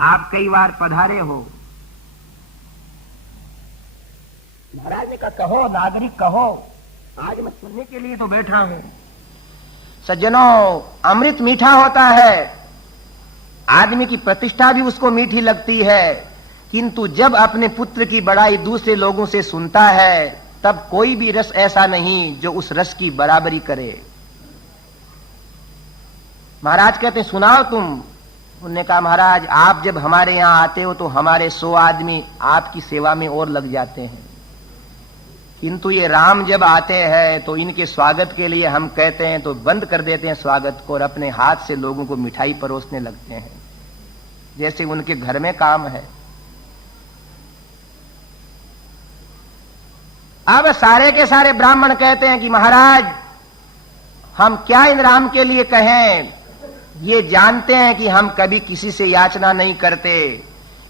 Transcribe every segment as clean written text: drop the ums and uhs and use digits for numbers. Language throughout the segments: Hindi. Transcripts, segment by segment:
आप कई बार पधारे हो। महाराज ने कहा कहो नागरिक कहो, आज मैं सुनने के लिए तो बैठा हूं। सज्जनों, अमृत मीठा होता है, आदमी की प्रतिष्ठा भी उसको मीठी लगती है, किंतु जब अपने पुत्र की बड़ाई दूसरे लोगों से सुनता है तब कोई भी रस ऐसा नहीं जो उस रस की बराबरी करे। महाराज कहते सुनाओ तुम। उन्होंने कहा महाराज आप जब हमारे यहां आते हो तो हमारे 100 आदमी आपकी सेवा में और लग जाते हैं, किंतु ये राम जब आते हैं तो इनके स्वागत के लिए हम कहते हैं तो बंद कर देते हैं स्वागत को और अपने हाथ से लोगों को मिठाई परोसने लगते हैं, जैसे उनके घर में काम है। अब सारे के सारे ब्राह्मण कहते हैं कि महाराज हम क्या इन राम के लिए कहें, ये जानते हैं कि हम कभी किसी से याचना नहीं करते,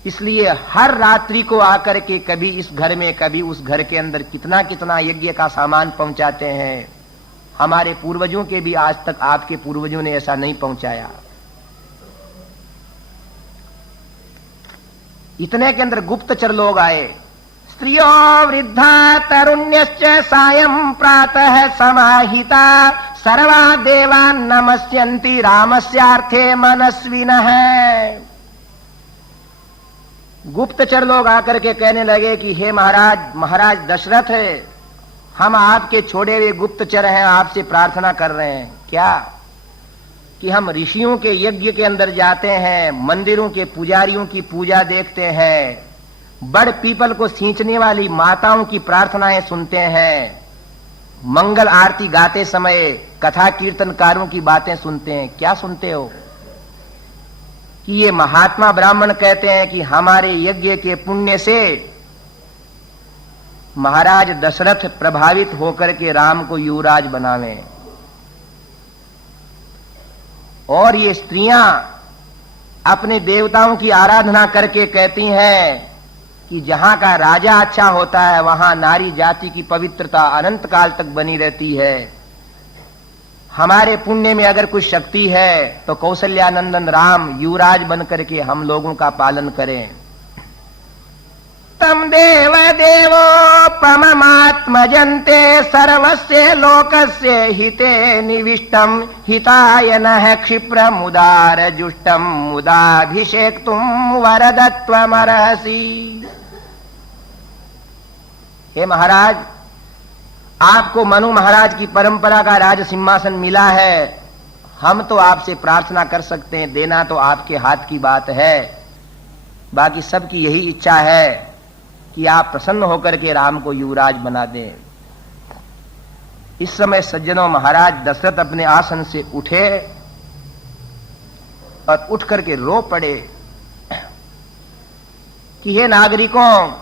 इसलिए हर रात्रि को आकर के कभी इस घर में कभी उस घर के अंदर कितना कितना यज्ञ का सामान पहुंचाते हैं। हमारे पूर्वजों के भी आज तक आपके पूर्वजों ने ऐसा नहीं पहुंचाया। इतने के अंदर गुप्तचर लोग आए। स्त्रियो वृद्धा तरुण्यश्च सायं प्रातः समाहिता सर्वा देवान् नमस्यन्ति रामस्यार्थे मनस्विनः। गुप्तचर लोग आकर के कहने लगे कि हे महाराज, महाराज दशरथ है, हम आपके छोड़े हुए गुप्तचर हैं, आपसे प्रार्थना कर रहे हैं क्या कि हम ऋषियों के यज्ञ के अंदर जाते हैं, मंदिरों के पुजारियों की पूजा देखते हैं, बड़ पीपल को सींचने वाली माताओं की प्रार्थनाएं सुनते हैं, मंगल आरती गाते समय कथा कीर्तनकारों की बातें सुनते हैं। क्या सुनते हो कि ये महात्मा ब्राह्मण कहते हैं कि हमारे यज्ञ के पुण्य से महाराज दशरथ प्रभावित होकर के राम को युवराज बनावें। और ये स्त्रियां अपने देवताओं की आराधना करके कहती हैं कि जहां का राजा अच्छा होता है वहां नारी जाति की पवित्रता अनंत काल तक बनी रहती है। हमारे पुण्य में अगर कुछ शक्ति है तो कौशल्यानंदन राम युवराज बनकर के हम लोगों का पालन करें। तम देव देवोपममात्मजन्ते सर्वस्य लोकस्य हिते निविष्टम हिताय नः क्षिप्रम उदार जुष्टम मुदाभिषेक्तुम वरदत्वमर्हसि। हे महाराज, आपको मनु महाराज की परंपरा का राज सिंहासन मिला है, हम तो आपसे प्रार्थना कर सकते हैं, देना तो आपके हाथ की बात है। बाकी सबकी यही इच्छा है कि आप प्रसन्न होकर के राम को युवराज बना दें। इस समय सज्जनों, महाराज दशरथ अपने आसन से उठे और उठ करके रो पड़े कि हे नागरिकों,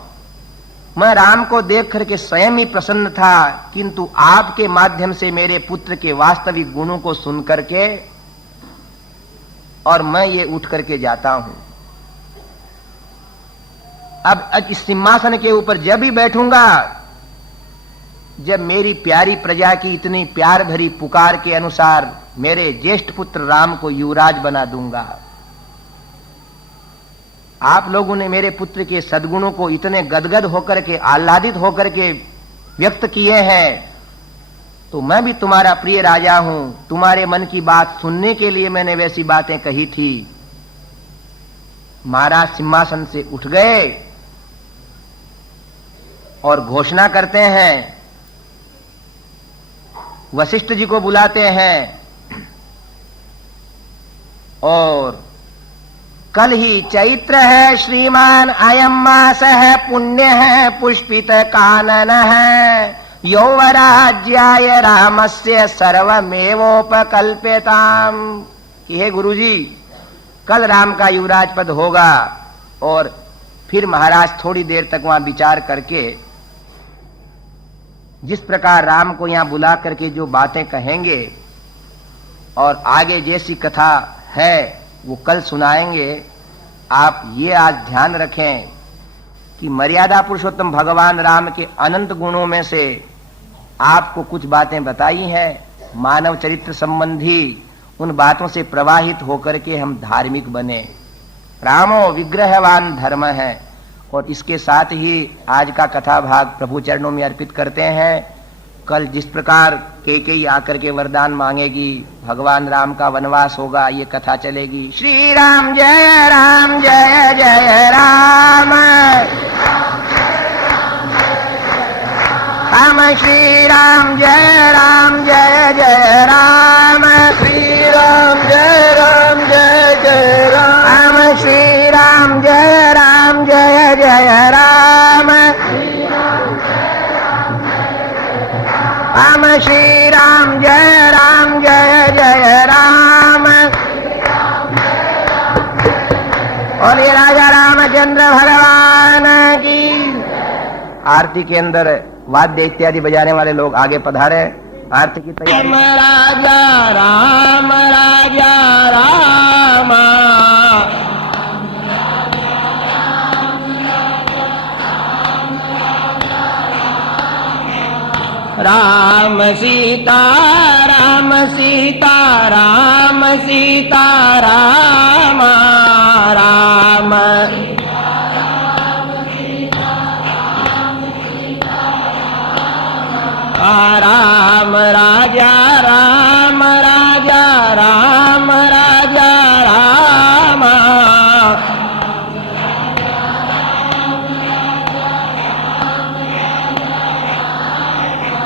मैं राम को देख करके स्वयं ही प्रसन्न था, किंतु आपके माध्यम से मेरे पुत्र के वास्तविक गुणों को सुन करके और मैं ये उठ करके जाता हूं। अब इस सिंहासन के ऊपर जब भी बैठूंगा, जब मेरी प्यारी प्रजा की इतनी प्यार भरी पुकार के अनुसार मेरे ज्येष्ठ पुत्र राम को युवराज बना दूंगा। आप लोगों ने मेरे पुत्र के सद्गुणों को इतने गदगद होकर के आह्लादित होकर के व्यक्त किए हैं, तो मैं भी तुम्हारा प्रिय राजा हूं। तुम्हारे मन की बात सुनने के लिए मैंने वैसी बातें कही थी। महाराज सिंहासन से उठ गए और घोषणा करते हैं, वशिष्ठ जी को बुलाते हैं और कल ही चैत्र है श्रीमान अयम मास है पुण्य है पुष्पित कानन है यौवराज्याय रामस्य सर्वमेवोपकल्प्यताम। कि हे गुरुजी, कल राम का युवराज पद होगा और फिर महाराज थोड़ी देर तक वहां विचार करके जिस प्रकार राम को यहां बुला करके जो बातें कहेंगे और आगे जैसी कथा है वो कल सुनाएंगे। आप ये आज ध्यान रखें कि मर्यादा पुरुषोत्तम भगवान राम के अनंत गुणों में से आपको कुछ बातें बताई हैं, मानव चरित्र संबंधी। उन बातों से प्रवाहित होकर के हम धार्मिक बने। रामो विग्रहवान धर्म है। और इसके साथ ही आज का कथा भाग प्रभु चरणों में अर्पित करते हैं। कल जिस प्रकार कैकेयी आकर के वरदान मांगेगी, भगवान राम का वनवास होगा, ये कथा चलेगी। श्री राम जय जय राम, राम श्री राम जय जय राम, श्री राम जय जय राम, राम श्री राम जय जय राम, राम श्री राम जय जय राम। और ये राजा रामचंद्र भगवान की। आरती के अंदर वाद्य इत्यादि बजाने वाले लोग आगे पधारे। आरती की तैयारी। राम राजा राम, राम सीता राम सीता राम सीता राम, राम राम राजा राम राजा राम राजा राम,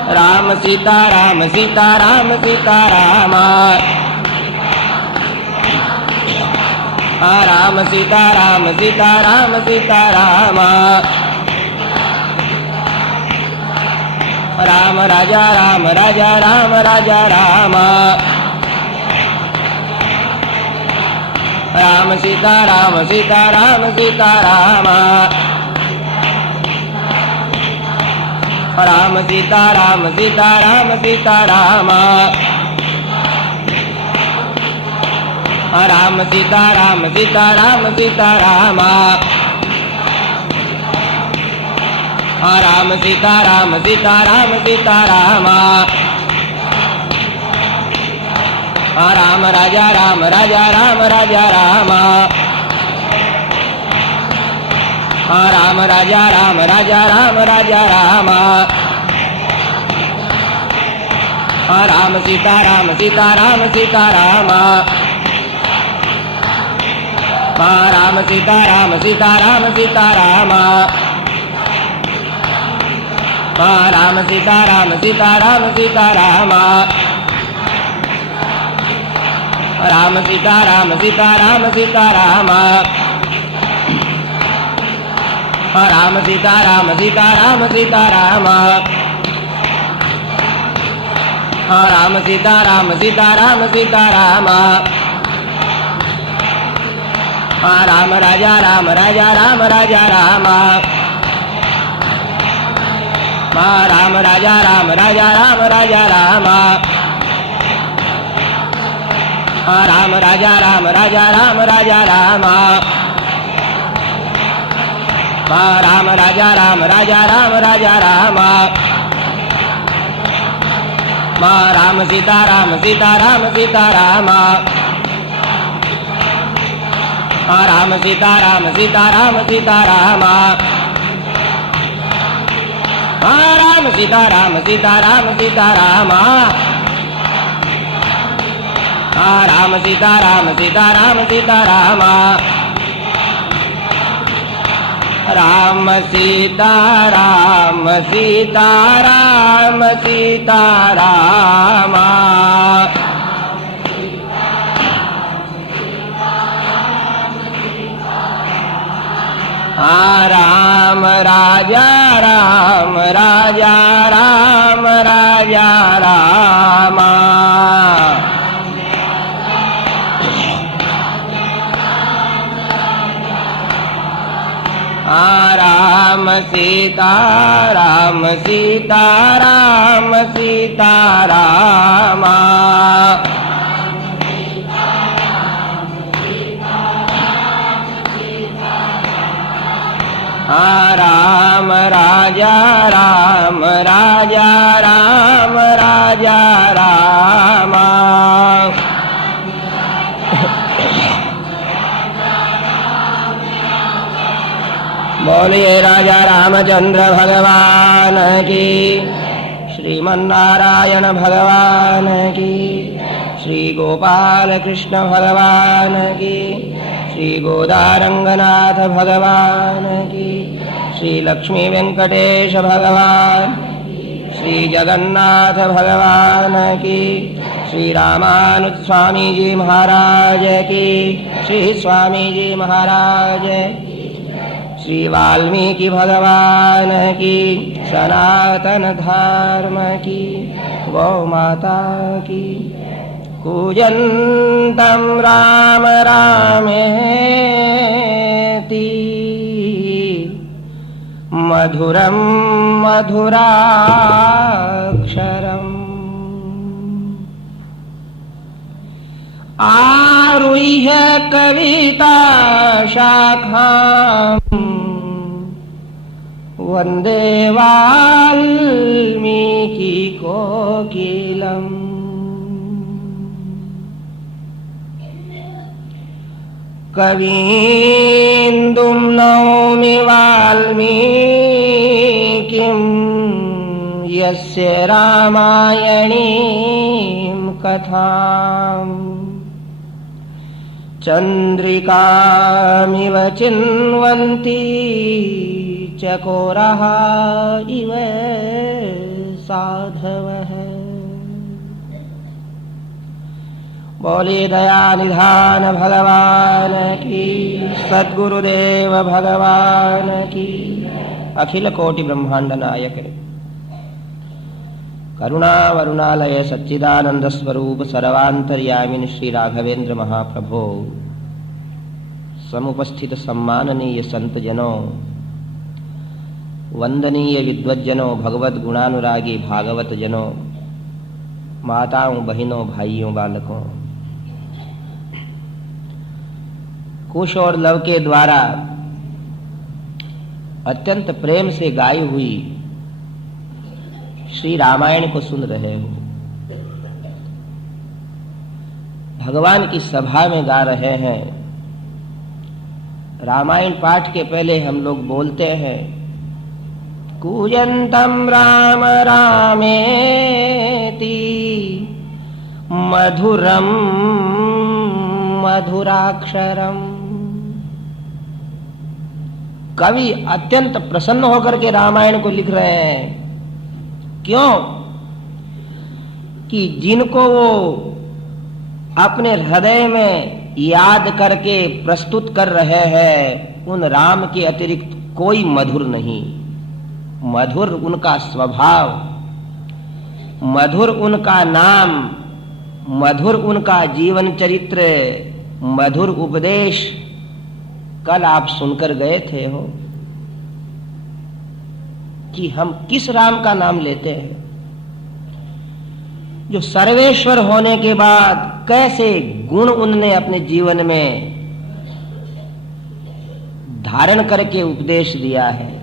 राम सीता राम सीता राम सीता राम, राम सीता राम सीता राम सीता राम, राम राजा राम राजा राम राजा राम, राम सीता राम सीता राम सीता राम, राम सीता राम सीता राम सीता राम, राम सीता राम सीता राम सीता राम, राम सीता राम सीता राम सीता राम, राम राजा राम राजा राम राजा राम, राम राजा राम राजा राम राजा राम, राम सीता राम सीता राम सीता राम, राम सीता राम सीता राम सीता राम, राम सीता राम सीता राम सीता राम, राम सीता राम सीता राम सीता राम, राम सीता राम सीता राम सीता राम, राम सीता राम सीता राम सीता राम, राम राजा राम राजा राम राजा राम, राम राजा राम राजा राम राजा राम, राम राजा राम राजा राम राजा राम, राम राजा राम राजा राम राजा राम, राम सीता राम सीता राम सीता राम, राम सीता राम सीता राम सीता राम, राम सीता राम सीता राम सीता राम, राम सीता राम सीता राम सीता राम, राम सीता राम सीता राम सीता राम, राम राजा राम राजा राम राजा राम, राम सीता राम सीता राम सीता राम, राम राजा राम राजा राम राजा राम, बोलिए राजा रामचंद्र भगवान की, श्रीमन्नारायण भगवान की, श्री गोपाल कृष्ण भगवान की, श्री गोदारंगनाथ भगवान की, श्री लक्ष्मी वेंकटेश भगवान, श्री जगन्नाथ भगवान की, श्री रामानुज स्वामी जी महाराज की, श्री स्वामी जी महाराज, श्री वाल्मीकि भगवान की, सनातन धर्म की, गौ माता की। कूजन्तं राम रामेति मधुरं मधुराक्षरम् आरुह्य कविता शाखाम् वन्दे वाल्मीकि कोकिलम्। कवीन्दुं नौमि वाल्मीकिं यस्य रामायणीं कथाम् चन्द्रिकामिव चिन्वन्ति चकोरः इव साधवः। बोले दया निधान भगवान की, सद्गुरुदेव भगवान की, अखिल कोटि ब्रह्मांड नायक करुणा वरुणालय सच्चिदानंद स्वरूप सर्वांतर्यामिन श्री राघवेंद्र महाप्रभो, समुपस्थित सम्माननीय संत जनों, वंदनीय विद्वज्जनों, भगवत गुणानुरागी भागवत जनों, माताओं, बहनों, भाइयों, बालकों, कुश और लव के द्वारा अत्यंत प्रेम से गाई हुई श्री रामायण को सुन रहे हो। भगवान की सभा में गा रहे हैं। रामायण पाठ के पहले हम लोग बोलते हैं कूजन्तं राम रामेति मधुरं मधुराक्षरम्। कवि अत्यंत प्रसन्न होकर के रामायण को लिख रहे हैं। क्यों? कि जिनको वो अपने हृदय में याद करके प्रस्तुत कर रहे हैं, उन राम के अतिरिक्त कोई मधुर नहीं। मधुर उनका स्वभाव, मधुर उनका नाम, मधुर उनका जीवन चरित्र, मधुर उपदेश। कल आप सुनकर गए थे हो कि हम किस राम का नाम लेते हैं, जो सर्वेश्वर होने के बाद कैसे गुण उनने अपने जीवन में धारण करके उपदेश दिया है।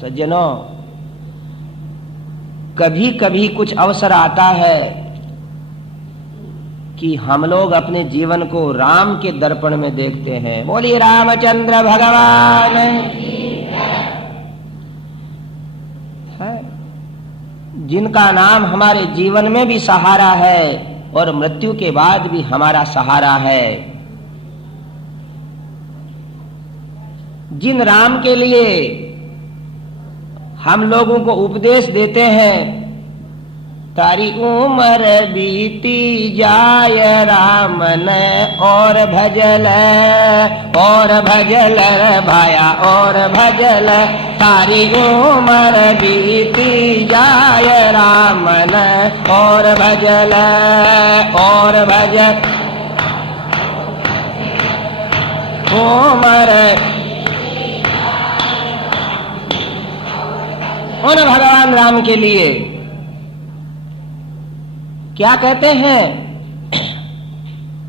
सज्जनों, कभी कभी कुछ अवसर आता है कि हम लोग अपने जीवन को राम के दर्पण में देखते हैं। बोलिए रामचंद्र भगवान है, जिनका नाम हमारे जीवन में भी सहारा है और मृत्यु के बाद भी हमारा सहारा है। जिन राम के लिए हम लोगों को उपदेश देते हैं, तारी उम्र बीती जाय राम ने और भजल भाया और भजल। तारी उम्र बीती जाय राम ने और भजल उम्र उन भगवान राम के लिए क्या कहते हैं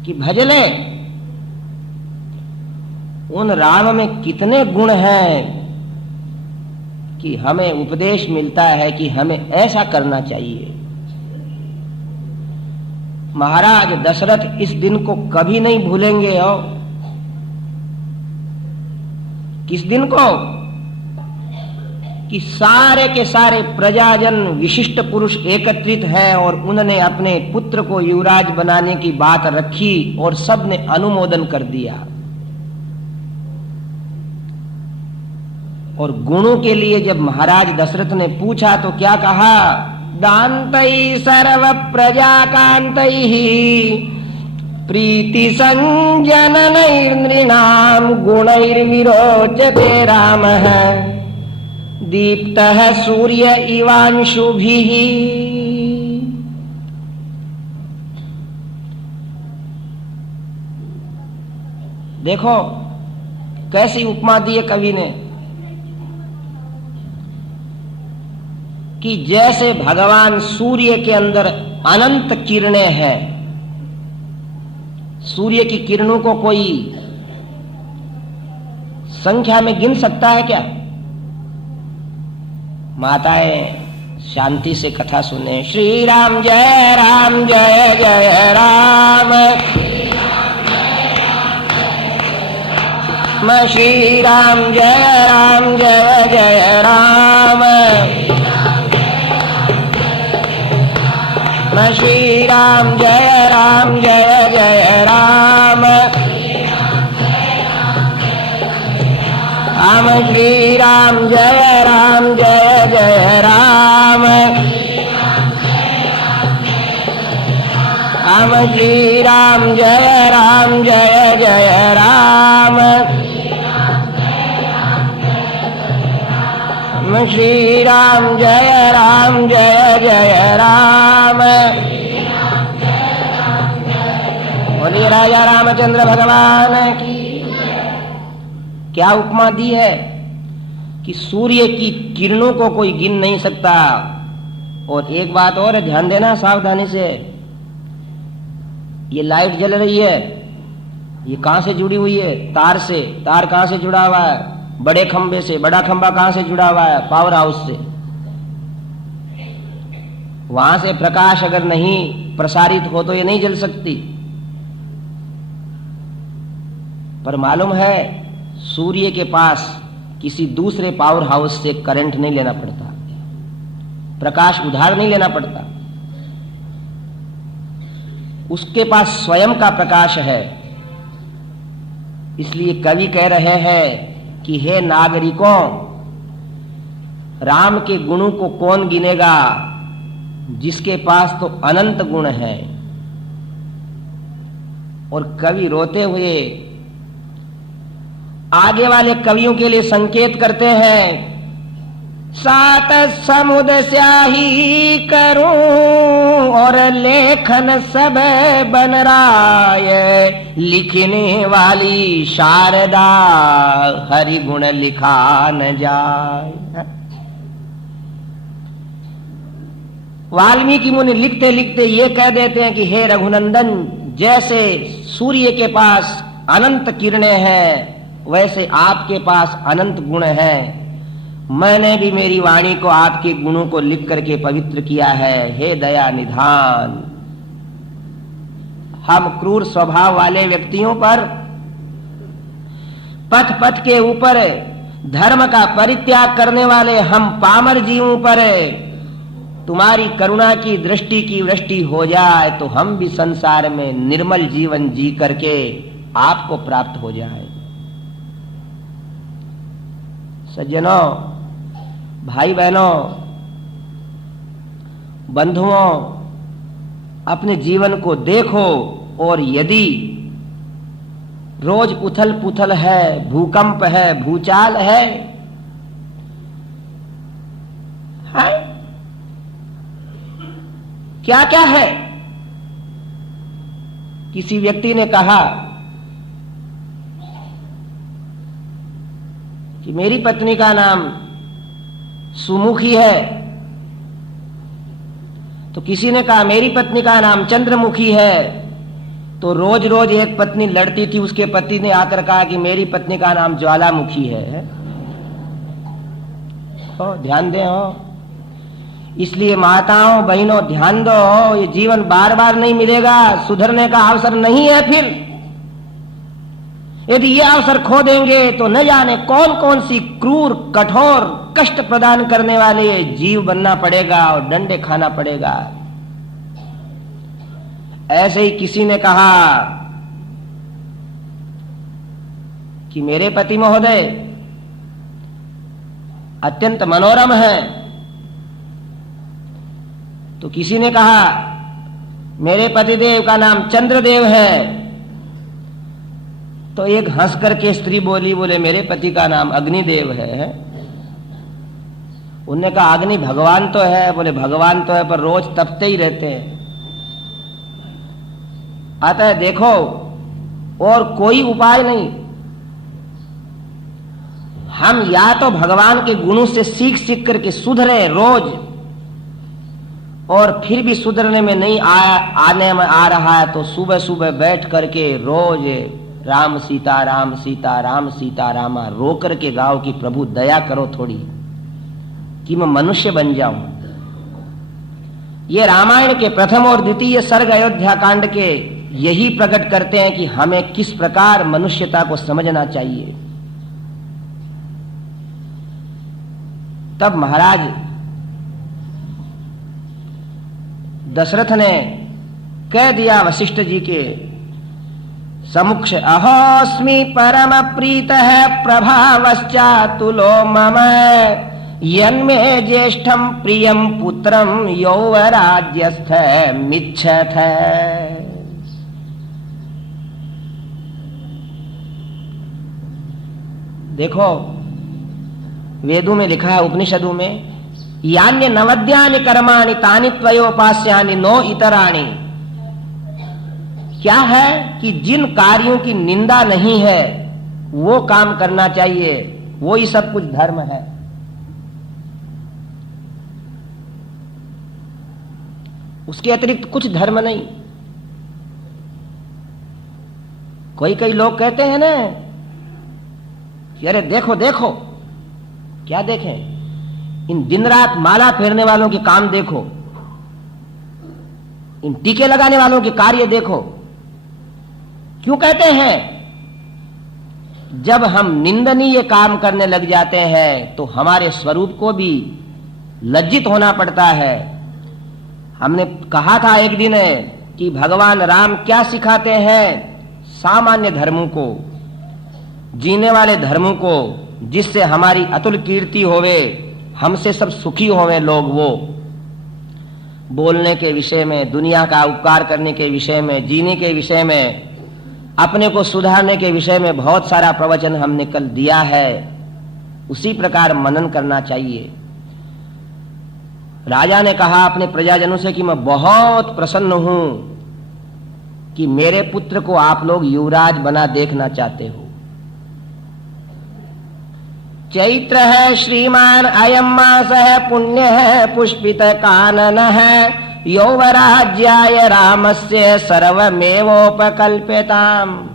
कि भजले। उन राम में कितने गुण हैं कि हमें उपदेश मिलता है कि हमें ऐसा करना चाहिए। महाराज दशरथ इस दिन को कभी नहीं भूलेंगे हो किस दिन को? कि सारे के सारे प्रजाजन विशिष्ट पुरुष एकत्रित हैं और उन्होंने अपने पुत्र को युवराज बनाने की बात रखी और सब ने अनुमोदन कर दिया। और गुणों के लिए जब महाराज दशरथ ने पूछा तो क्या कहा? दान्तै सर्व प्रजा कान्तैः प्रीति संजननैर्नृणाम् गुणैर्विरोचते रामः दीप्तः सूर्य इवांशुभिः। देखो कैसी उपमा दी है कवि ने कि जैसे भगवान सूर्य के अंदर अनंत किरणें हैं। सूर्य की किरणों को कोई संख्या में गिन सकता है क्या? माताएं शांति से कथा सुने। श्री राम जय जय राम। मैं श्री राम जय जय राम। मैं श्री राम जय जय राम। हम श्री राम जय जय राम। हम श्री राम जय जय राम। हम श्री राम जय जय राम। बोलिए राजा रामचंद्र भगवान की। क्या उपमा दी है कि सूर्य की किरणों को कोई गिन नहीं सकता। और एक बात और है, ध्यान देना सावधानी से। ये लाइट जल रही है, ये कहां से जुड़ी हुई है? तार से। तार कहां से जुड़ा हुआ है? बड़े खंबे से। बड़ा खंबा कहां से जुड़ा हुआ है? पावर हाउस से। वहां से प्रकाश अगर नहीं प्रसारित हो तो ये नहीं जल सकती। पर मालूम है सूर्य के पास किसी दूसरे पावर हाउस से करंट नहीं लेना पड़ता, प्रकाश उधार नहीं लेना पड़ता। उसके पास स्वयं का प्रकाश है। इसलिए कवि कह रहे हैं कि हे नागरिकों, राम के गुणों को कौन गिनेगा जिसके पास तो अनंत गुण है। और कवि रोते हुए आगे वाले कवियों के लिए संकेत करते हैं। सात समुद्र स्याही करूं और लेखन सब बन राय, लिखने वाली शारदा हरि गुण लिखा न जाए। वाल्मीकि मुनि लिखते लिखते ये कह देते हैं कि हे रघुनंदन, जैसे सूर्य के पास अनंत किरणें हैं वैसे आपके पास अनंत गुण हैं। मैंने भी मेरी वाणी को आपके गुणों को लिख करके पवित्र किया है। हे दया निधान, हम क्रूर स्वभाव वाले व्यक्तियों पर, पथ पथ के ऊपर धर्म का परित्याग करने वाले हम पामर जीवों पर तुम्हारी करुणा की दृष्टि की वृष्टि हो जाए तो हम भी संसार में निर्मल जीवन जी करके आपको प्राप्त हो जाए। सज्जनों, भाई बहनों, बंधुओं, अपने जीवन को देखो और यदि रोज उथल पुथल है, भूकंप है, भूचाल है, क्या क्या है? किसी व्यक्ति ने कहा कि मेरी पत्नी का नाम सुमुखी है, तो किसी ने कहा मेरी पत्नी का नाम चंद्रमुखी है। तो रोज रोज एक पत्नी लड़ती थी, उसके पति ने आकर कहा कि मेरी पत्नी का नाम ज्वालामुखी है। ध्यान दें हो। इसलिए माताओं बहनों ध्यान दो, ये जीवन बार बार नहीं मिलेगा, सुधरने का अवसर नहीं है। फिर यदि ये अवसर खो देंगे तो न जाने कौन कौन सी क्रूर कठोर कष्ट प्रदान करने वाले जीव बनना पड़ेगा और डंडे खाना पड़ेगा। ऐसे ही किसी ने कहा कि मेरे पति महोदय अत्यंत मनोरम है, तो किसी ने कहा मेरे पतिदेव का नाम चंद्रदेव है, तो एक हंस करके स्त्री बोली, बोले मेरे पति का नाम अग्निदेव है। उनने कहा अग्नि भगवान तो है, बोले भगवान तो है पर रोज तपते ही रहते हैं। अतः देखो और कोई उपाय नहीं, हम या तो भगवान के गुणों से सीख सीख करके सुधरे रोज, और फिर भी सुधरने में नहीं आने में आ रहा है तो सुबह सुबह बैठ करके रोज राम सीता राम सीता राम सीता रामा रो करके गाओ कि प्रभु दया करो थोड़ी कि मैं मनुष्य बन जाऊं। ये रामायण के प्रथम और द्वितीय सर्ग अयोध्या कांड के यही प्रकट करते हैं कि हमें किस प्रकार मनुष्यता को समझना चाहिए। तब महाराज दशरथ ने कह दिया वशिष्ठ जी के समुक्ष, अहोस्मि परम प्रीत है प्रभावश्चातुलो मम, यन्मे ज्येष्ठम प्रियम पुत्रम यौवराज्यस्थ मिच्छथ। देखो वेदों में लिखा है, उपनिषदों में, यान्य नवद्यानि कर्माणि तानि त्वयोपास्यानि नो इतराणि। क्या है कि जिन कार्यों की निंदा नहीं है वो काम करना चाहिए, वो ही सब कुछ धर्म है। उसके अतिरिक्त कुछ धर्म नहीं। कोई लोग कहते हैं ना कि अरे देखो देखो, क्या देखें, इन दिन रात माला फेरने वालों के काम देखो, इन टीके लगाने वालों के कार्य देखो। क्यों कहते हैं? जब हम निंदनीय काम करने लग जाते हैं तो हमारे स्वरूप को भी लज्जित होना पड़ता है। हमने कहा था एक दिन कि भगवान राम क्या सिखाते हैं? सामान्य धर्मों को, जीने वाले धर्मों को, जिससे हमारी अतुल कीर्ति होवे, हमसे सब सुखी होवे लोग। वो बोलने के विषय में, दुनिया का उपकार करने के विषय में, जीने के विषय में, अपने को सुधारने के विषय में बहुत सारा प्रवचन हमने कल दिया है। उसी प्रकार मनन करना चाहिए। राजा ने कहा अपने प्रजाजनों से कि मैं बहुत प्रसन्न हूं कि मेरे पुत्र को आप लोग युवराज बना देखना चाहते हो। चैत्र है श्रीमान अयम मास है, पुण्य है पुष्पित कानन है, यौवराज्याय रामस्य सर्वमेवोपकल्प्यताम्।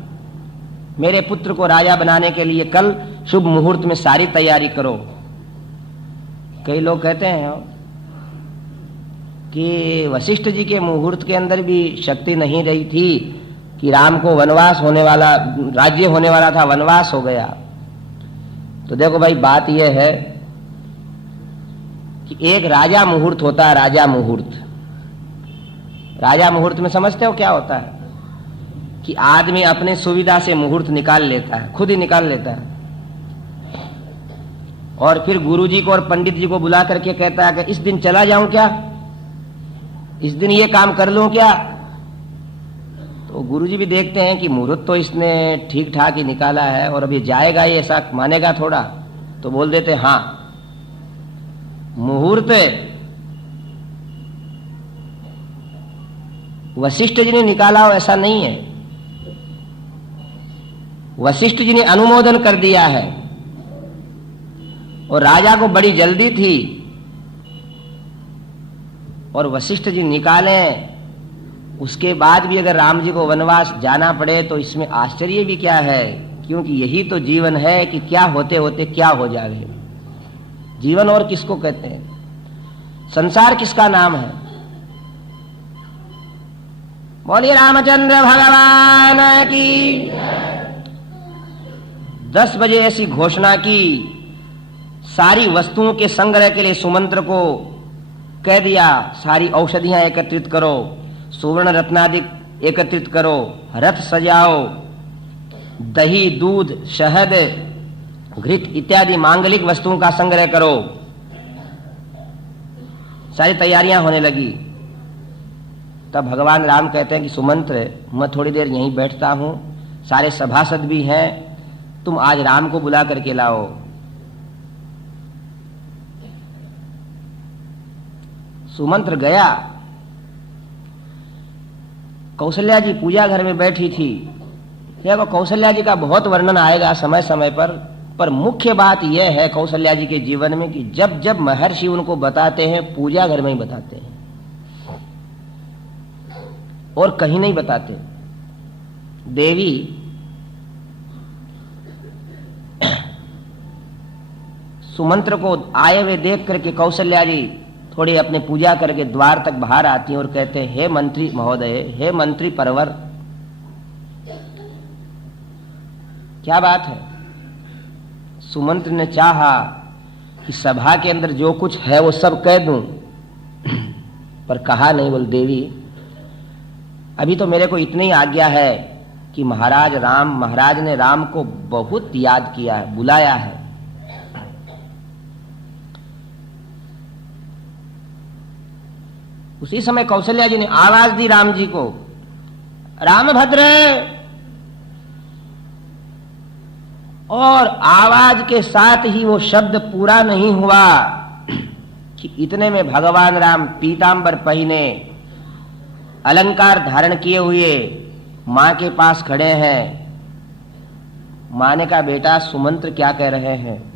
मेरे पुत्र को राजा बनाने के लिए कल शुभ मुहूर्त में सारी तैयारी करो। कई लोग कहते हैं कि वशिष्ठ जी के मुहूर्त के अंदर भी शक्ति नहीं रही थी कि राम को वनवास होने वाला, राज्य होने वाला था, वनवास हो गया। तो देखो भाई, बात यह है कि एक राजा मुहूर्त होता है, राजा मुहूर्त। राजा मुहूर्त में समझते हो क्या होता है? कि आदमी अपने सुविधा से मुहूर्त निकाल लेता है, खुद ही निकाल लेता है, और फिर गुरुजी को और पंडित जी को बुला करके कहता है कि इस दिन चला जाऊं क्या, इस दिन ये काम कर लूं क्या? तो गुरुजी भी देखते हैं कि मुहूर्त तो इसने ठीक ठाक ही निकाला है और अब ये जाएगा, ये ऐसा मानेगा थोड़ा, तो बोल देते हाँ मुहूर्त वशिष्ठ जी ने निकाला हो ऐसा नहीं है। वशिष्ठ जी ने अनुमोदन कर दिया है और राजा को बड़ी जल्दी थी, और वशिष्ठ जी निकाले, उसके बाद भी अगर राम जी को वनवास जाना पड़े तो इसमें आश्चर्य भी क्या है, क्योंकि यही तो जीवन है कि क्या होते होते क्या हो जाए। जीवन और किसको कहते हैं? संसार किसका नाम है? बोलिए रामचंद्र भगवान की। 10 बजे ऐसी घोषणा की, सारी वस्तुओं के संग्रह के लिए सुमंत्र को कह दिया, सारी औषधियां एकत्रित करो, सुवर्ण रत्नादि एकत्रित करो, रथ सजाओ, दही, दूध, शहद, घृत इत्यादि मांगलिक वस्तुओं का संग्रह करो। सारी तैयारियां होने लगी। तब भगवान राम कहते हैं कि सुमंत्र, मैं थोड़ी देर यहीं बैठता हूं, सारे सभासद भी हैं, तुम आज राम को बुला करके लाओ। सुमंत्र गया। कौशल्या जी पूजा घर में बैठी थी। देखो, कौशल्या जी का बहुत वर्णन आएगा समय समय पर मुख्य बात यह है कौशल्या जी के जीवन में कि जब जब महर्षि उनको बताते हैं, पूजा घर में ही बताते हैं और कहीं नहीं बताते। देवी सुमंत्र को आए हुए देख करके कौशल्या जी थोड़ी अपने पूजा करके द्वार तक बाहर आती हैं और कहते हैं, हे मंत्री महोदय, हे मंत्री परवर, क्या बात है? सुमंत्र ने चाहा कि सभा के अंदर जो कुछ है वो सब कह दूं, पर कहा नहीं। बोल, देवी, अभी तो मेरे को इतनी आज्ञा है कि महाराज ने राम को बहुत याद किया है, बुलाया है। उसी समय कौशल्या जी ने आवाज दी राम जी को, रामभद्र। और आवाज के साथ ही वो शब्द पूरा नहीं हुआ कि इतने में भगवान राम पीतांबर पहने, अलंकार धारण किए हुए मां के पास खड़े हैं। मां ने कहा, बेटा सुमंत्र क्या कह रहे हैं?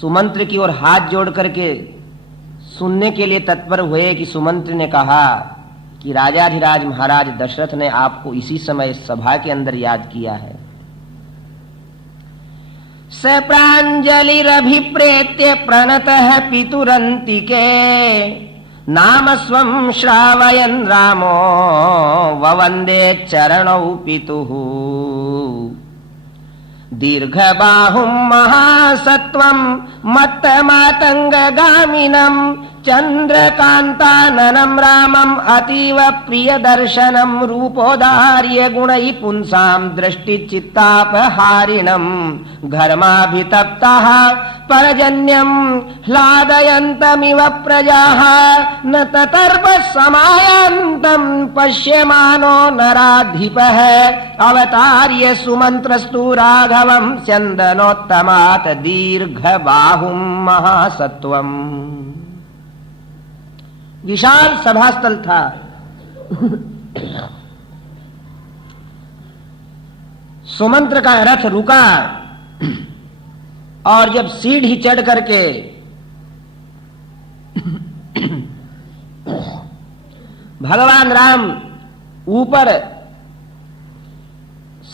सुमंत्र की ओर हाथ जोड़ करके सुनने के लिए तत्पर हुए कि सुमंत्र ने कहा कि राजाधिराज महाराज दशरथ ने आपको इसी समय सभा के अंदर याद किया है। स प्राञ्जलिरभिप्रेत्य प्रणतः पितुरन्तिके, नाम स्वं श्रावयन् रामो ववन्दे चरणौ पितुः। दीर्घबाहुं महासत्वं मत्तमातङ्गगामिनं, चन्द्रकान्ताननं रामम् अतीव प्रियदर्शनं। रूपोदार्य गुणैः पुंसां दृष्टिचित्तापहारिणं, घर्माभितप्ताः परजन्यं ह्लादयन्तमिव प्रजाः। न ततर्पसमायान्तं पश्यमानो नराधिपः, अवतार्य सुमन्त्रस्तु राघवं स्यन्दनोत्तमात् दीर्घबाहुं महासत्वम्। विशाल सभास्थल था। सुमंत्र का रथ रुका और जब सीढ़ी चढ़ करके भगवान राम ऊपर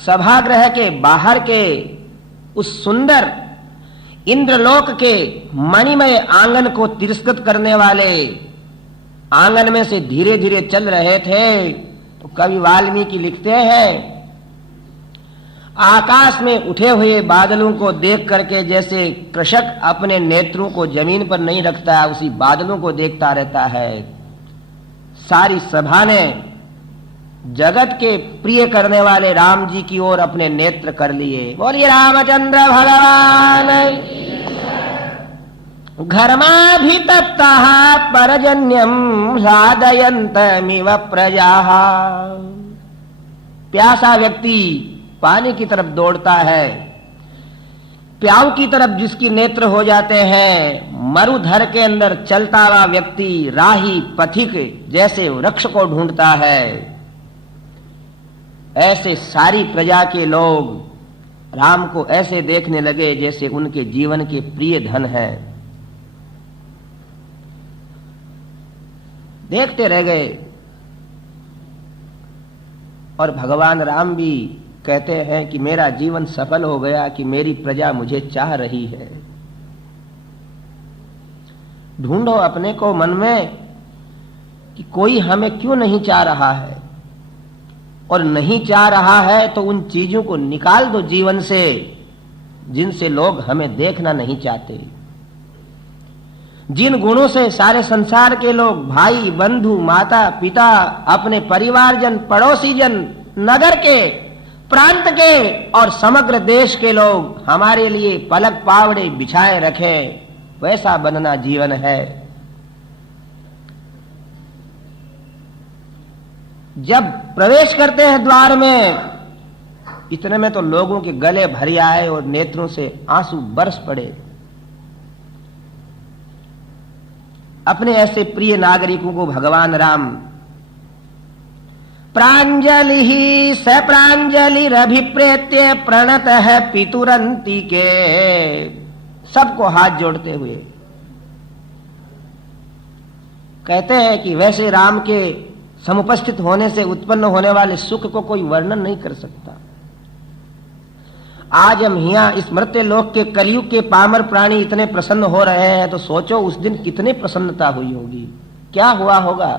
सभागृह के बाहर के उस सुंदर इंद्रलोक के मणिमय आंगन को तिरस्कृत करने वाले आंगन में से धीरे धीरे चल रहे थे, तो कवि वाल्मीकि लिखते हैं, आकाश में उठे हुए बादलों को देख करके जैसे कृषक अपने नेत्रों को जमीन पर नहीं रखता, उसी बादलों को देखता रहता है। सारी सभा ने जगत के प्रिय करने वाले राम जी की ओर अपने नेत्र कर लिए। बोलिए रामचंद्र भगवान। घर्माभितप्ताः परजन्यं ह्लादयन्तमिव प्रजाः। प्यासा व्यक्ति पानी की तरफ दौड़ता है, प्याऊ की तरफ जिसकी नेत्र हो जाते हैं। मरुधर के अंदर चलता हुआ व्यक्ति राही पथिक जैसे वृक्ष को ढूंढता है, ऐसे सारी प्रजा के लोग राम को ऐसे देखने लगे जैसे उनके जीवन के प्रिय धन है। देखते रह गए और भगवान राम भी कहते हैं कि मेरा जीवन सफल हो गया कि मेरी प्रजा मुझे चाह रही है। ढूंढो अपने को मन में कि कोई हमें क्यों नहीं चाह रहा है। और नहीं चाह रहा है तो उन चीजों को निकाल दो जीवन से जिनसे लोग हमें देखना नहीं चाहते। जिन गुणों से सारे संसार के लोग, भाई बंधु, माता पिता, अपने परिवारजन, पड़ोसी जन, नगर के, प्रांत के और समग्र देश के लोग हमारे लिए पलक पावड़े बिछाए रखे, वैसा बनना जीवन है। जब प्रवेश करते हैं द्वार में, इतने में तो लोगों के गले भर आए और नेत्रों से आंसू बरस पड़े। अपने ऐसे प्रिय नागरिकों को भगवान राम प्रांजलि ही स प्रांजलिरभिप्रेत्य प्रणत है पितुरंती के, सबको हाथ जोड़ते हुए कहते हैं कि वैसे राम के समुपस्थित होने से उत्पन्न होने वाले सुख को कोई वर्णन नहीं कर सकता। आज हम यहाँ इस मर्त्य लोक के कलयुग के पामर प्राणी इतने प्रसन्न हो रहे हैं, तो सोचो उस दिन कितनी प्रसन्नता हुई होगी, क्या हुआ होगा।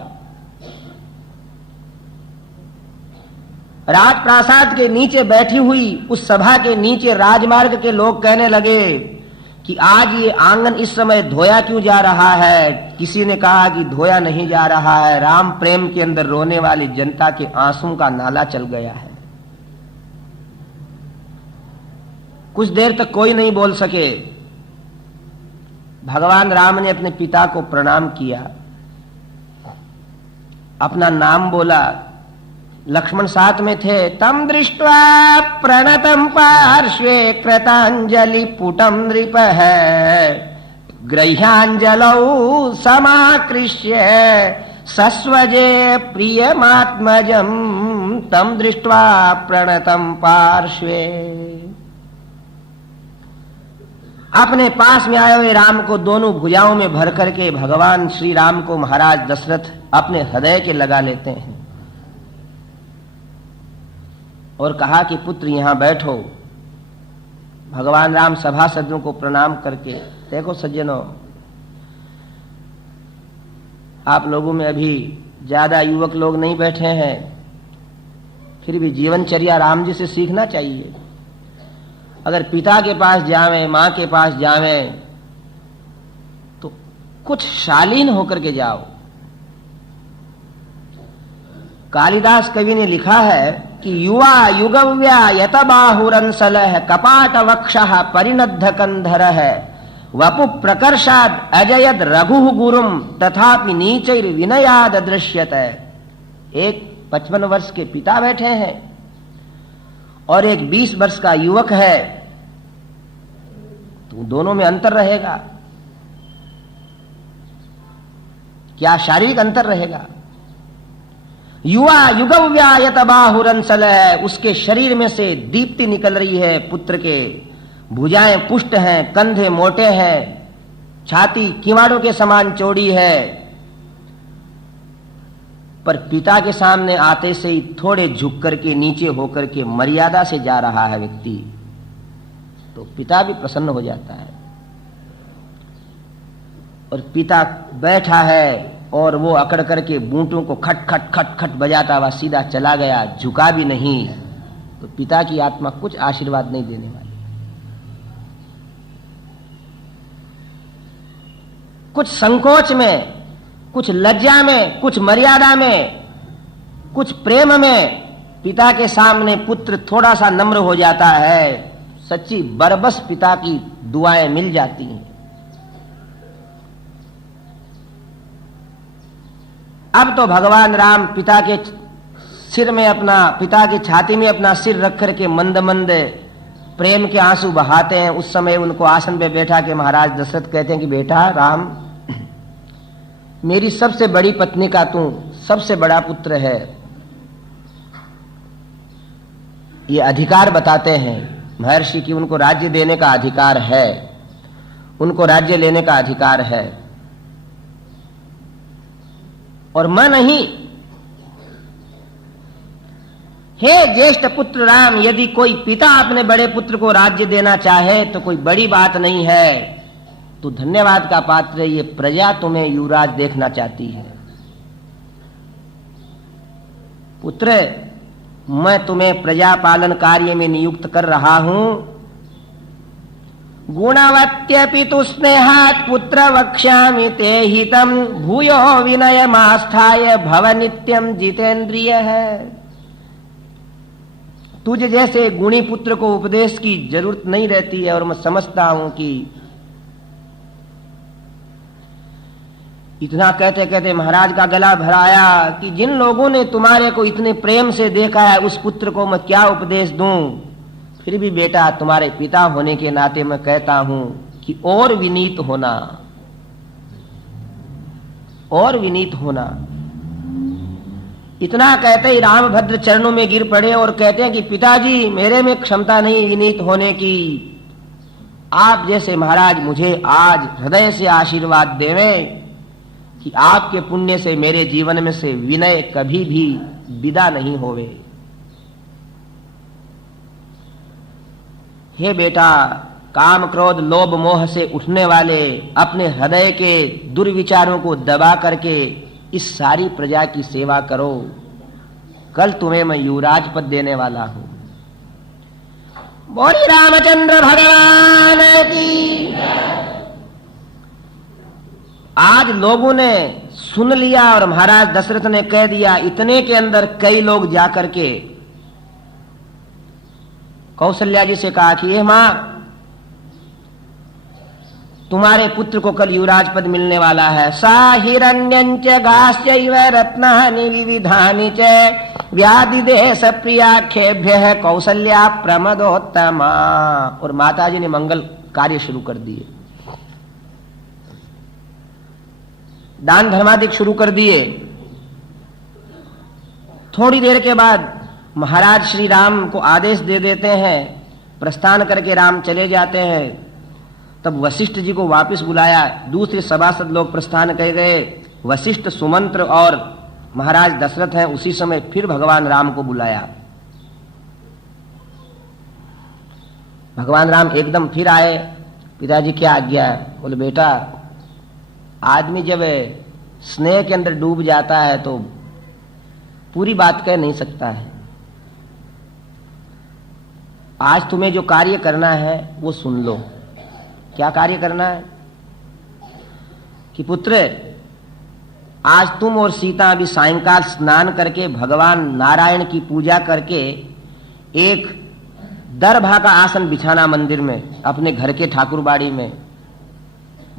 राज प्रासाद के नीचे बैठी हुई उस सभा के नीचे राजमार्ग के लोग कहने लगे कि आज ये आंगन इस समय धोया क्यों जा रहा है। किसी ने कहा कि धोया नहीं जा रहा है, राम प्रेम के अंदर रोने वाली जनता के आंसू का नाला चल गया है। कुछ देर तक कोई नहीं बोल सके। भगवान राम ने अपने पिता को प्रणाम किया, अपना नाम बोला। लक्ष्मण साथ में थे। तम दृष्ट्वा प्रणतम पार्श्वे कृतांजलि पुटम नृपः ग्रह्यांजलौ समाकृष्य सस्वजे प्रियमात्मजं तम दृष्ट्वा प्रणतम पार्श्वे। अपने पास में आए हुए राम को दोनों भुजाओं में भर करके भगवान श्री राम को महाराज दशरथ अपने हृदय के लगा लेते हैं और कहा कि पुत्र यहां बैठो। भगवान राम सभासदों को प्रणाम करके, देखो सज्जनों, आप लोगों में अभी ज्यादा युवक लोग नहीं बैठे हैं, फिर भी जीवनचर्या राम जी से सीखना चाहिए। अगर पिता के पास जावें, मां के पास जावें, तो कुछ शालीन होकर के जाओ। कालिदास कवि ने लिखा है कि युवा युगव्या यत बाहुरंसलः कपाट वक्षः परिनद्ध कंधरः वपु प्रकर्षाद अजयद रघु गुरुम तथापि नीचैर विनयाद दृश्यते। एक 55 वर्ष के पिता बैठे हैं और एक 20 वर्ष का युवक है, तो दोनों में अंतर रहेगा। क्या शारीरिक अंतर रहेगा। युवा युगव्यायत बाहुरंसल है, उसके शरीर में से दीप्ति निकल रही है। पुत्र के भुजाएं पुष्ट हैं, कंधे मोटे हैं, छाती किवाड़ों के समान चौड़ी है। पर पिता के सामने आते से ही थोड़े झुक करके, नीचे होकर के मर्यादा से जा रहा है व्यक्ति, तो पिता भी प्रसन्न हो जाता है। और पिता बैठा है और वो अकड़ करके बूंटों को खट खट खट खट बजाता हुआ सीधा चला गया, झुका भी नहीं, तो पिता की आत्मा कुछ आशीर्वाद नहीं देने वाली। कुछ संकोच में, कुछ लज्जा में, कुछ मर्यादा में, कुछ प्रेम में पिता के सामने पुत्र थोड़ा सा नम्र हो जाता है, सच्ची बरबस पिता की दुआएं मिल जाती हैं। अब तो भगवान राम पिता के सिर में अपना, पिता की छाती में अपना सिर रख करके मंद मंद प्रेम के आंसू बहाते हैं। उस समय उनको आसन पे बैठा के महाराज दशरथ कहते हैं कि बेटा राम, मेरी सबसे बड़ी पत्नी का तू सबसे बड़ा पुत्र है। ये अधिकार बताते हैं महर्षि की उनको राज्य देने का अधिकार है, उनको राज्य लेने का अधिकार है। और मैं नहीं, हे ज्येष्ठ पुत्र राम, यदि कोई पिता अपने बड़े पुत्र को राज्य देना चाहे तो कोई बड़ी बात नहीं है, तो धन्यवाद का पात्र ये प्रजा तुम्हें युवराज देखना चाहती है। पुत्र, मैं तुम्हें प्रजा पालन कार्य में नियुक्त कर रहा हूं। गुणवत्यपि तु स्नेहात् पुत्र वक्ष्यामि ते हितम् भूयो विनयमास्थाय भव नित्यं जितेन्द्रियः। तुझ जैसे गुणी पुत्र को उपदेश की जरूरत नहीं रहती है, और मैं समझता हूं कि इतना कहते कहते महाराज का गला भराया कि जिन लोगों ने तुम्हारे को इतने प्रेम से देखा है, उस पुत्र को मैं क्या उपदेश दूं। फिर भी बेटा, तुम्हारे पिता होने के नाते मैं कहता हूं कि और विनीत होना, और विनीत होना। इतना कहते ही रामभद्र चरणों में गिर पड़े और कहते हैं कि पिताजी, मेरे में क्षमता नहीं विनीत होने की। आप जैसे महाराज मुझे आज हृदय से आशीर्वाद देवें कि आपके पुण्य से मेरे जीवन में से विनय कभी भी विदा नहीं होवे। हे बेटा, काम क्रोध लोभ मोह से उठने वाले अपने हृदय के दुर्विचारों को दबा करके इस सारी प्रजा की सेवा करो। कल तुम्हें मैं युवराज पद देने वाला हूं। बोली रामचंद्र भगवान की। आज लोगों ने सुन लिया और महाराज दशरथ ने कह दिया। इतने के अंदर कई लोग जाकर के कौशल्या जी से कहा कि मां, तुम्हारे पुत्र को कल युवराज पद मिलने वाला है। सा हिरण्यंच गास्यैव रत्नानि विविधानि च व्याधिदेश प्रियाख्येभ्यः कौशल्या प्रमदोत्तमा। और माताजी ने मंगल कार्य शुरू कर दिए, दान धर्मादिक शुरू कर दिए। थोड़ी देर के बाद महाराज श्री राम को आदेश दे देते हैं, प्रस्थान करके राम चले जाते हैं। तब वशिष्ठ जी को वापस बुलाया। दूसरे सभासद लोग प्रस्थान कर गए। वशिष्ठ, सुमंत्र और महाराज दशरथ हैं। उसी समय फिर भगवान राम को बुलाया। भगवान राम एकदम फिर आए। पिताजी क्या आज्ञा है? बोले बेटा, आदमी जब स्नेह के अंदर डूब जाता है तो पूरी बात कह नहीं सकता है। आज तुम्हें जो कार्य करना है वो सुन लो। क्या कार्य करना है? कि पुत्र, आज तुम और सीता अभी सायंकाल स्नान करके भगवान नारायण की पूजा करके एक दरभा का आसन बिछाना मंदिर में, अपने घर के ठाकुरबाड़ी में।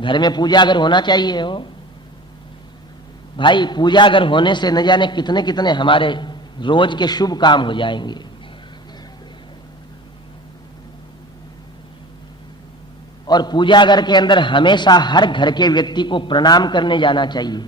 घर में पूजा अगर होना चाहिए हो भाई, पूजा अगर होने से न जाने कितने कितने हमारे रोज के शुभ काम हो जाएंगे। और पूजा घर के अंदर हमेशा हर घर के व्यक्ति को प्रणाम करने जाना चाहिए।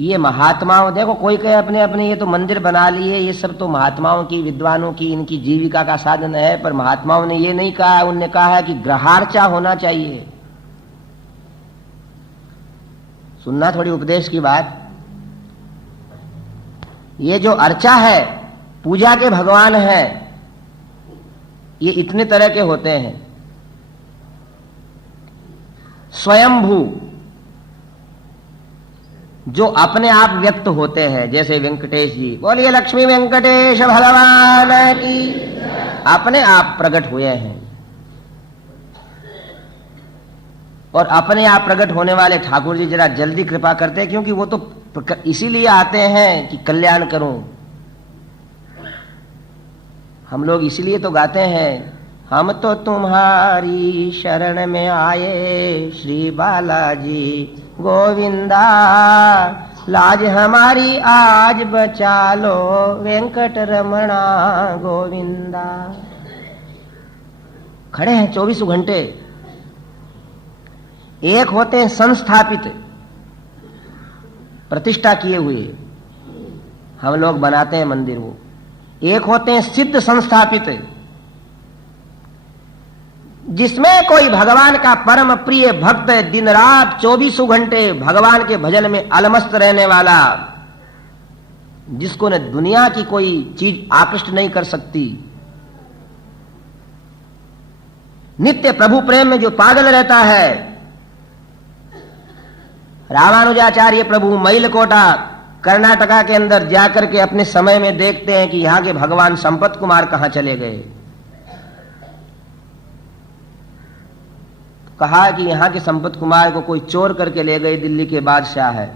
ये महात्माओं, देखो कोई कहे अपने अपने ये तो मंदिर बना लिए, ये सब तो महात्माओं की, विद्वानों की, इनकी जीविका का साधन है। पर महात्माओं ने ये नहीं कहा, उन्होंने कहा है कि ग्रहार्चा होना चाहिए। सुनना थोड़ी उपदेश की बात। ये जो अर्चा है, पूजा के भगवान है, ये इतने तरह के होते हैं। स्वयंभू, जो अपने आप व्यक्त होते हैं, जैसे वेंकटेश जी। बोलिए लक्ष्मी वेंकटेश भगवान की। अपने आप प्रकट हुए हैं। और अपने आप प्रकट होने वाले ठाकुर जी जरा जल्दी कृपा करते हैं, क्योंकि वो तो इसीलिए आते हैं कि कल्याण करूं। हम लोग इसीलिए तो गाते हैं, हम तो तुम्हारी शरण में आए श्री बालाजी गोविंदा, लाज हमारी आज बचा लो वेंकट रमणा गोविंदा। खड़े हैं 24 घंटे। एक होते हैं संस्थापित, प्रतिष्ठा किए हुए, हम लोग बनाते हैं मंदिर। वो एक होते हैं सिद्ध संस्थापित, जिसमें कोई भगवान का परम प्रिय भक्त दिन रात 24 घंटे भगवान के भजन में अलमस्त रहने वाला, जिसको न दुनिया की कोई चीज आकृष्ट नहीं कर सकती। नित्य प्रभु प्रेम में जो पागल रहता है। रामानुजाचार्य प्रभु मैलकोटा कर्नाटका के अंदर जाकर के अपने समय में देखते हैं कि यहां के भगवान संपत कुमार कहां चले गए। कहा कि यहां के संपत कुमार को कोई चोर करके ले गए, दिल्ली के बादशाह है।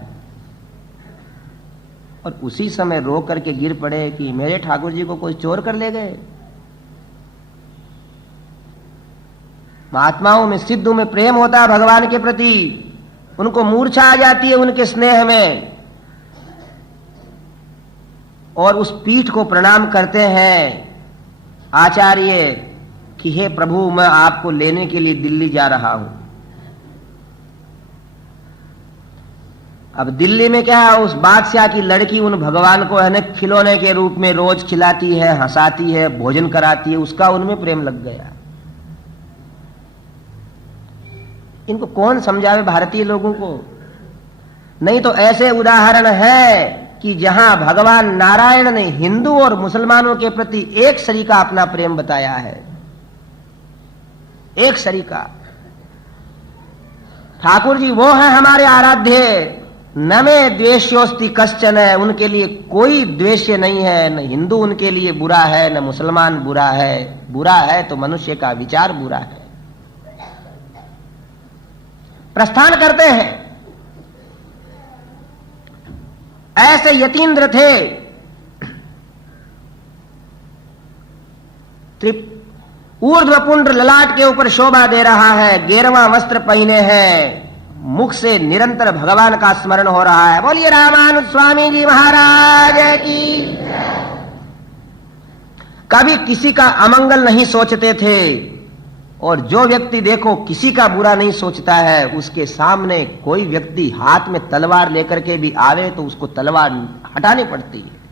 और उसी समय रो करके गिर पड़े कि मेरे ठाकुर जी को कोई चोर कर ले गए। महात्माओं में, सिद्धों में प्रेम होता है भगवान के प्रति, उनको मूर्छा आ जाती है उनके स्नेह में, और उस पीठ को प्रणाम करते हैं आचार्य कि हे प्रभु, मैं आपको लेने के लिए दिल्ली जा रहा हूं। अब दिल्ली में क्या है, उस बादशाह की लड़की उन भगवान को है ना खिलौने के रूप में रोज खिलाती है, हंसाती है, भोजन कराती है, उसका उनमें प्रेम लग गया। इनको कौन समझावे भारतीय लोगों को? नहीं तो ऐसे उदाहरण है कि जहां भगवान नारायण ने हिंदू और मुसलमानों के प्रति एक सरीका अपना प्रेम बताया है, एक सरीका। ठाकुर जी वो है हमारे आराध्य, न में द्वेष्योस्ति कश्चन है, उनके लिए कोई द्वेष्य नहीं है, न हिंदू उनके लिए बुरा है, न मुसलमान बुरा है। बुरा है तो मनुष्य का विचार बुरा है। प्रस्थान करते हैं। ऐसे यतीन्द्र थे, ऊर्ध्वपुंड्र ललाट के ऊपर शोभा दे रहा है, 11वां वस्त्र पहने हैं, मुख से निरंतर भगवान का स्मरण हो रहा है। बोलिए रामानुज स्वामी जी महाराज की। कभी किसी का अमंगल नहीं सोचते थे, और जो व्यक्ति देखो किसी का बुरा नहीं soचता है, उसके सामने कोई व्यक्ति हाथ में तलवार लेकर के भी आवे तो उसको तलवार हटानी पड़ती है।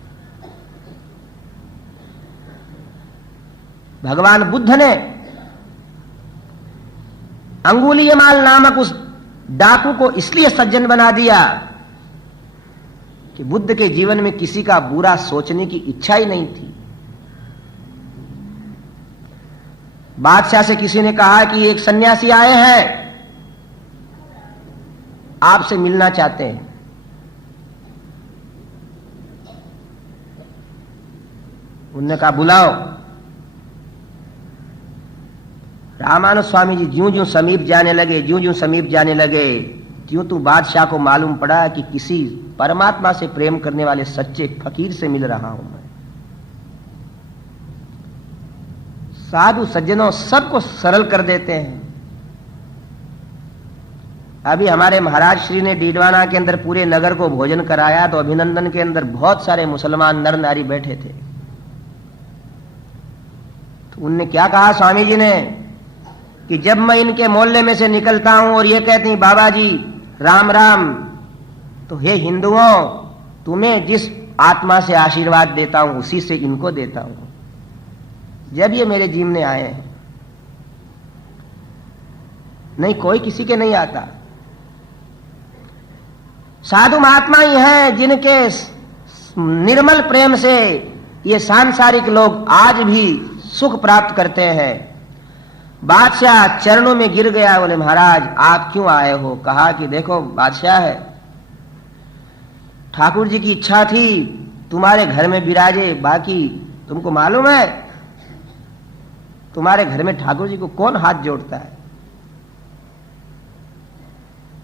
भगवान बुद्ध ने अंगुलीमाल नामक उस डाकू को इसलिए सज्जन बना दिया कि बुद्ध के जीवन में किसी का बुरा सोचने की इच्छा ही नहीं थी। बादशाह से किसी ने कहा कि एक सन्यासी आए हैं, आपसे मिलना चाहते हैं। उन्होंने कहा बुलाओ। रामानुज स्वामी जी ज्यों ज्यों समीप जाने लगे, ज्यों ज्यों समीप जाने लगे, त्यों तो बादशाह को मालूम पड़ा कि किसी परमात्मा से प्रेम करने वाले सच्चे फकीर से मिल रहा हूं मैं। साधु सज्जनों सबको सरल कर देते हैं। अभी हमारे महाराज श्री ने डीडवाना के अंदर पूरे नगर को भोजन कराया, तो अभिनंदन के अंदर बहुत सारे मुसलमान नर नारी बैठे थे। तो उनने क्या कहा स्वामी जी ने कि जब मैं इनके मोहल्ले में से निकलता हूं और ये कहती हैं बाबा जी राम राम, तो हे हिंदुओं, तुम्हें जिस आत्मा से आशीर्वाद देता हूं उसी से इनको देता हूं। जब ये मेरे जीवन में आए हैं, नहीं कोई किसी के नहीं आता। साधु महात्मा ही हैं जिनके निर्मल प्रेम से ये सांसारिक लोग आज भी सुख प्राप्त करते हैं। बादशाह चरणों में गिर गया, बोले महाराज आप क्यों आए हो? कहा कि देखो बादशाह है, ठाकुर जी की इच्छा थी तुम्हारे घर में विराजे, बाकी तुमको मालूम है तुम्हारे घर में ठाकुर जी को कौन हाथ जोड़ता है?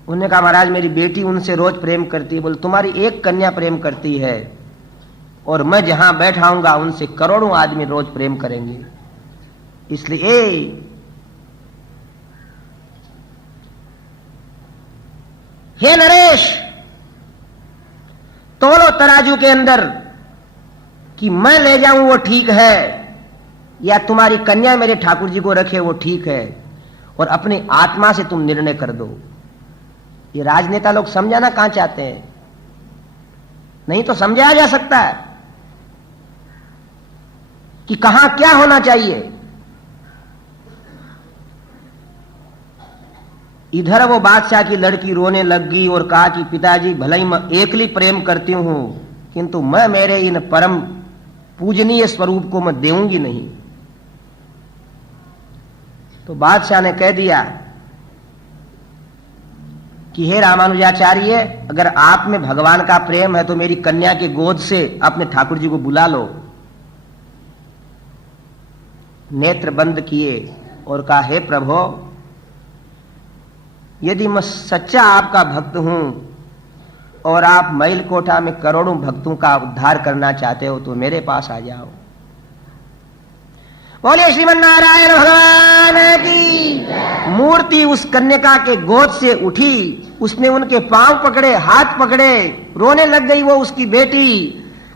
उन्होंने कहा महाराज मेरी बेटी उनसे रोज प्रेम करती है। बोले तुम्हारी एक कन्या प्रेम करती है, और मैं जहां बैठाऊंगा उनसे करोड़ों आदमी रोज प्रेम करेंगे। इसलिए हे नरेश, तोलो तराजू के अंदर कि मैं ले जाऊं वो ठीक है, या तुम्हारी कन्या मेरे ठाकुर जी को रखे वो ठीक है, और अपनी आत्मा से तुम निर्णय कर दो। ये राजनेता लोग समझाना कहां चाहते हैं? नहीं तो समझाया जा सकता है कि कहां क्या होना चाहिए। इधर वो बादशाह की लड़की रोने लग गई और कहा कि पिताजी भले ही मैं एकली प्रेम करती हूं, किंतु मैं मेरे इन परम पूजनीय स्वरूप को मैं देऊंगी नहीं। तो बादशाह ने कह दिया कि हे रामानुजाचार्य, अगर आप में भगवान का प्रेम है तो मेरी कन्या के गोद से अपने ठाकुर जी को बुला लो। नेत्र बंद किए और कहा, हे प्रभु, यदि मैं सच्चा आपका भक्त हूं और आप मैल कोठा में करोड़ों भक्तों का उद्धार करना चाहते हो तो मेरे पास आ जाओ। बोलिए श्रीमन नारायण भगवान की। मूर्ति उस कन्यका के गोद से उठी, उसने उनके पांव पकड़े, हाथ पकड़े, रोने लग गई वो उसकी बेटी।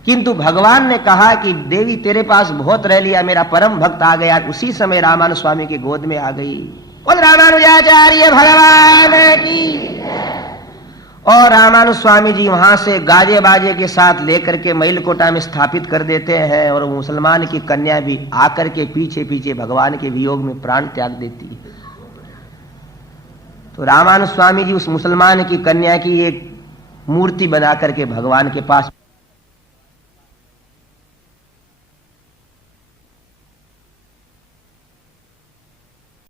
किंतु भगवान ने कहा कि देवी तेरे पास बहुत रह लिया, मेरा परम भक्त आ गया। उसी समय रामानुज स्वामी के गोद में आ गई। बोल रामानुजाचार्य भगवान की। और रामानुज स्वामी जी वहां से गाजे बाजे के साथ लेकर के मैलकोटा में स्थापित कर देते हैं और मुसलमान की कन्या भी आकर के पीछे पीछे भगवान के वियोग में प्राण त्याग देती है। तो रामानुज स्वामी जी उस मुसलमान की कन्या की एक मूर्ति बना करके भगवान के पास